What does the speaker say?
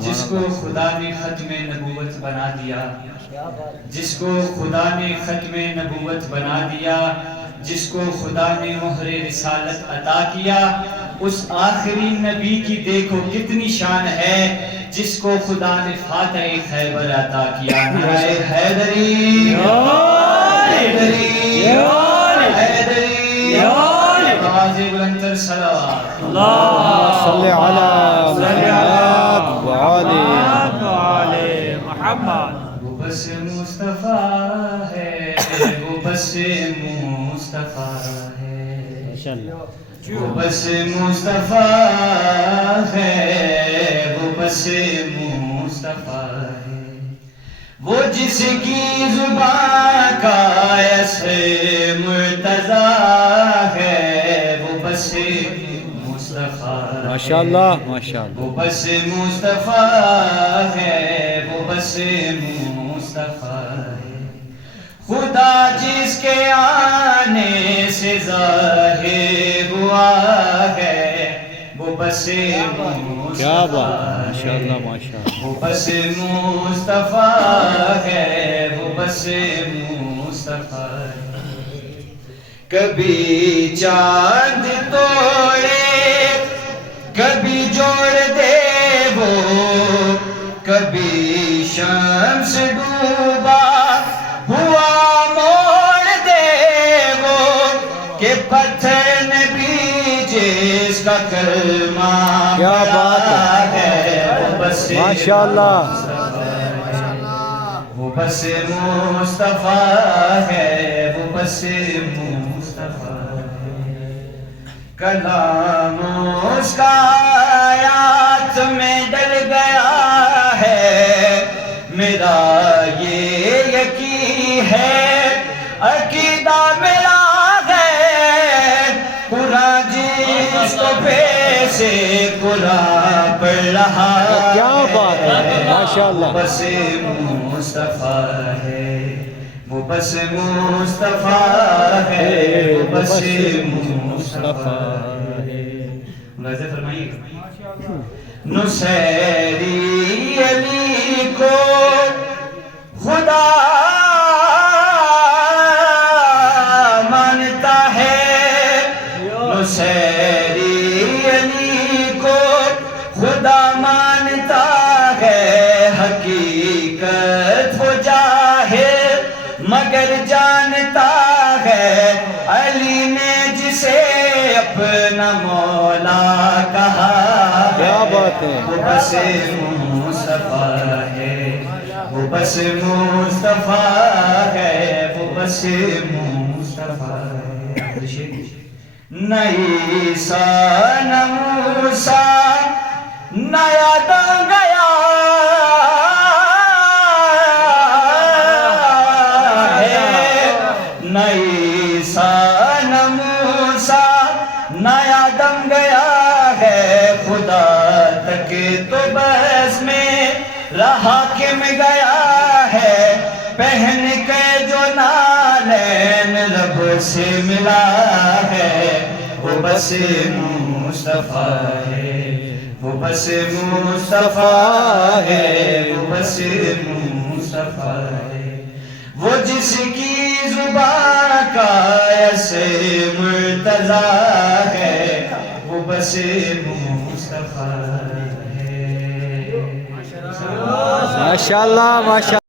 جس کو خدا نے ختم نبوت بنا دیا، جس کو خدا نے ختم نبوت بنا دیا، جس کو خدا نے مہر رسالت عطا کیا، اس آخری نبی کی دیکھو کتنی شان ہے جس کو خدا نے فاتح خیبر عطا کیا۔ نعرہ حیدری، حیدری، حیدری، آواز بلند تر صلوات۔ اللهم صل على محمد وعلى محمد۔ وہ بس مصطفیٰ ہے، وہ بس مصطفیٰ ہے، وہ بس مصطفیٰ ہے، وہ بس مصطفیٰ ہے، وہ جس کی زبان کا ایسے مرتضی ہے، وہ بس مصطفیٰ ہے، ماشاءاللہ ماشاءاللہ، وہ بس مصطفیٰ ہے، وہ بس مصطفیٰ ہے، خدا جس کے آنے سے ظاہر ہوا ہے، وہ بس کیا بات، مصطفیٰ ماشاءاللہ ہے، ماشاءاللہ، وہ بس مصطفیٰ ہے، وہ بس مصطفیٰ ہے، کبھی چاند توڑے کبھی جوڑ دے وہ، کبھی شمس ڈوبا ہوا موڑ دے وہ، کہ پتھر نبی جس کا کلمہ کیا بات ہے، وہ بس ماشاءاللہ، وہ بس مصطفیٰ ہے، وہ بس مصطفیٰ ہے، کلام اس کا آیات میں ڈل گیا ہے، میرا یہ یقین ہے، عقیدہ میرا ہے، قرآن جس کو پیسے قرآن پڑھ رہا ہے، کیا بات ہے، ماشاءاللہ، وہ بس مصطفیٰ ہے، وہ بس مصطفیٰ ہے، وہ بس مصطفیٰ ہے۔ ملاحظہ فرمائیے گا، نصیری علی کو خدا مانتا ہے، نصیری علی کو خدا مانتا ہے، حقیقت وہ جاہل مگر جانتا ہے، علی نے جسے اپنا مولا کہا ہے، کیا بات ہے، وہ بس مصطفیٰ ہے، وہ بس مصطفیٰ ہے، وہ بس مصطفیٰ ہے۔ نہ عیسیٰ نہ موسیٰ نہ آدم گیا ہے، نہ عیسیٰ نہ موسیٰ نہ آدم گیا ہے، خدا تک تو بس میں رہا کم گیا ہے، پہن کے جو نالین رب سے ملا ہے، وہ بس مصطفیٰ ہے، وہ بس مصطفیٰ ہے، وہ بس مصطفیٰ ہے، وہ جس کی زبان کا ایسے مرتضی ہے، وہ بس مصطفیٰ ہے۔ ماشاءاللہ ماشاءاللہ۔